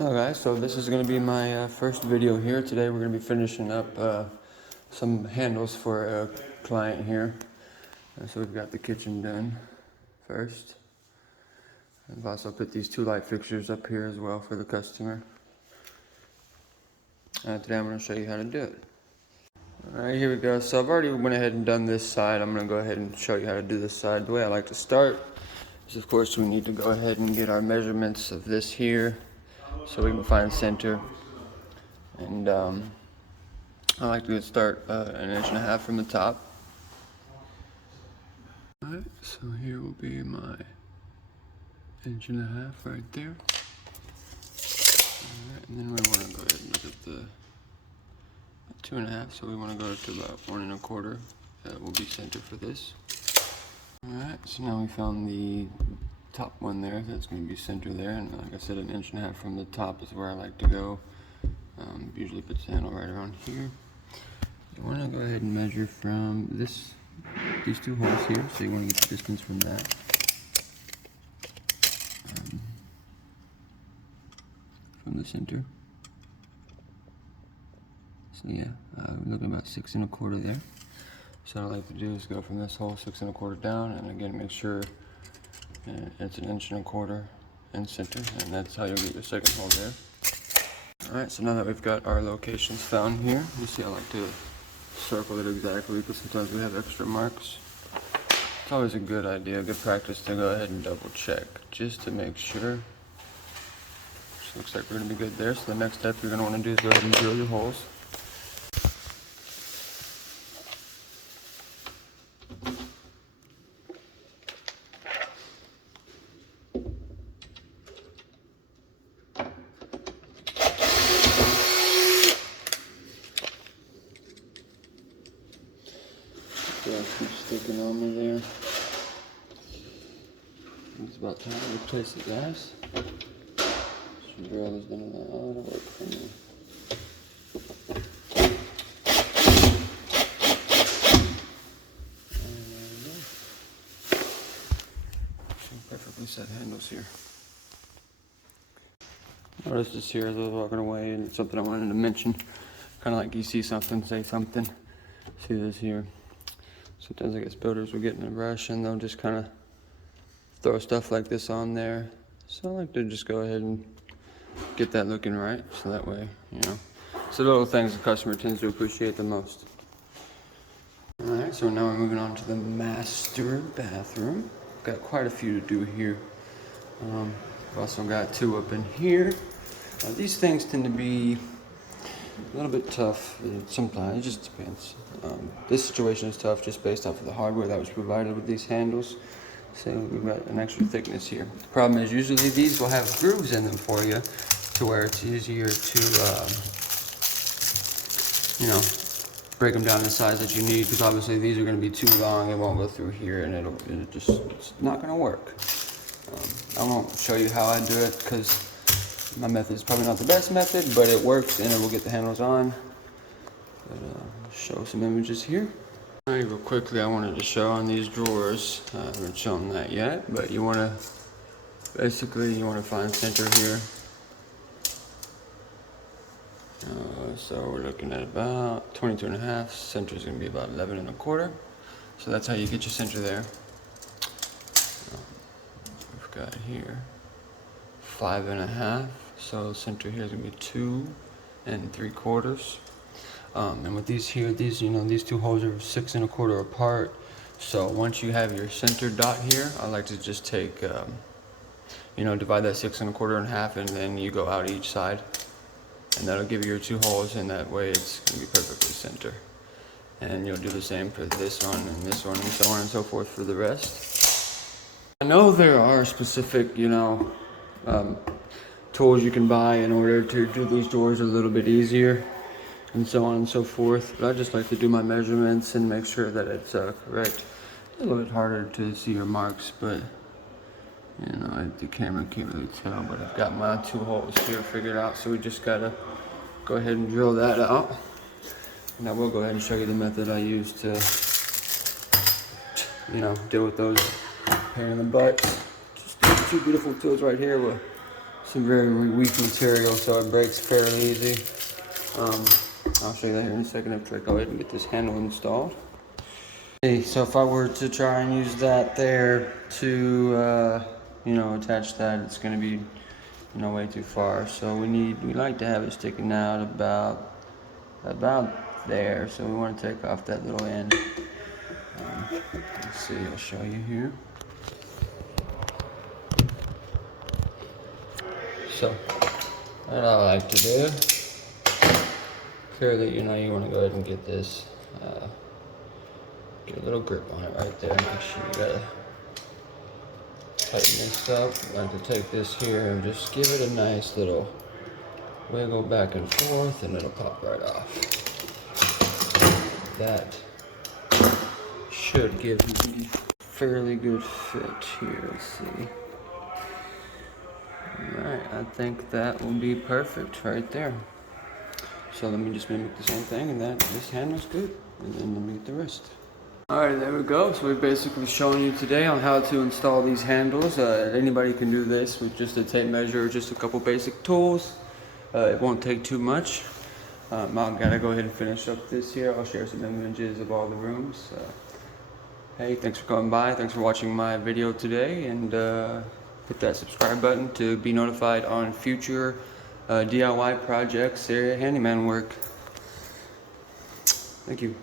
Hello guys, so this is going to be my first video here. Today we're going to be finishing up some handles for a client here. So we've got the kitchen done first. I've also put these two light fixtures up here as well for the customer. Today I'm going to show you how to do it. Alright, here we go. So I've already went ahead and done this side. I'm going to go ahead and show you how to do this side. The way I like to start is, of course, we need to go ahead and get our measurements of this here, so we can find center. And I like to start 1.5 inches from the top. Alright, so here will be my 1.5 inches right there. Alright, and then we want to go ahead and look at the 2.5, so we want to go to about 1.25. That will be center for this. Alright, so now we found the top one there. That's going to be center there, and like I said, 1.5 inches from the top is where I like to go. Usually puts the handle right around here. You want to go ahead and measure from these two holes here, so you want to get the distance from that. From the center. So yeah, we're looking about 6.25 there. So what I like to do is go from this hole 6.25 down, and again make sure it's 1.25 inches in center, and that's how you'll get your second hole there. Alright, so now that we've got our locations found here, you see I like to circle it exactly because sometimes we have extra marks. It's always a good idea, good practice to go ahead and double check just to make sure. Just looks like we're going to be good there. So the next step you're going to want to do is go ahead and drill your holes. Keep sticking on me there. It's about time to replace the gas. This drill has done a lot of work for me. Some perfectly set handles here. Notice this here as I was walking away, and it's something I wanted to mention. Kind of like you see something, say something. See this here. Sometimes I guess builders will get in a rush and they'll just kind of throw stuff like this on there. So I like to just go ahead and get that looking right, so that way, you know, it's the little things the customer tends to appreciate the most. Alright, so now we're moving on to the master bathroom. Got quite a few to do here. I've also got 2 up in here. These things tend to be a little bit tough sometimes, it just depends. This situation is tough just based off of the hardware that was provided with these handles. So we've got an extra thickness here. The problem is usually these will have grooves in them for you to where it's easier to, you know, break them down to the size that you need, because obviously these are going to be too long, it won't go through here, and it's not going to work. I won't show you how I do it because my method is probably not the best method, but it works and it will get the handles on. But, show some images here. Alright, real quickly I wanted to show on these drawers, I haven't shown that yet, but you want to, basically you want to find center here. So we're looking at about 22.5, center is going to be about 11.25. So that's how you get your center there. We've got here 5.5, so center here is going to be 2.75. And with these here, these 2 holes are 6.25 apart. So once you have your center dot here, I like to just take, divide that 6.25 in half, and then you go out each side, and that'll give you your 2 holes, and that way it's going to be perfectly center. And you'll do the same for this one and this one, and so on and so forth for the rest. I know there are specific, tools you can buy in order to do these doors a little bit easier, and so on and so forth, but I just like to do my measurements and make sure that it's correct. It's a little bit harder to see your marks, but the camera can't really tell, but I've got my 2 holes here figured out, so we just gotta go ahead and drill that out. And I will go ahead and show you the method I use to deal with those pain in the butt. Just these 2 beautiful tools right here will some very weak material, so it breaks fairly easy. I'll show you that here in a second after I go ahead and get this handle installed. Okay, so if I were to try and use that there to, you know, attach that, it's going to be, you know, way too far. So we like to have it sticking out about there. So we want to take off that little end. Let's see, I'll show you here. So what I like to do, clearly, you know, you want to go ahead and get this, get a little grip on it right there. Make sure you gotta tighten this up. I like to take this here and just give it a nice little wiggle back and forth, and it'll pop right off. That should give me a fairly good fit here. Let's see. Alright, I think that will be perfect right there. So let me just mimic the same thing, and this handle's good. And then let me get the rest. Alright, there we go. So we've basically shown you today on how to install these handles. Anybody can do this with just a tape measure or just a couple basic tools. It won't take too much. I gotta go ahead and finish up this here. I'll share some images of all the rooms. Hey, thanks for coming by. Thanks for watching my video today, and hit that subscribe button to be notified on future DIY projects, area handyman work. Thank you.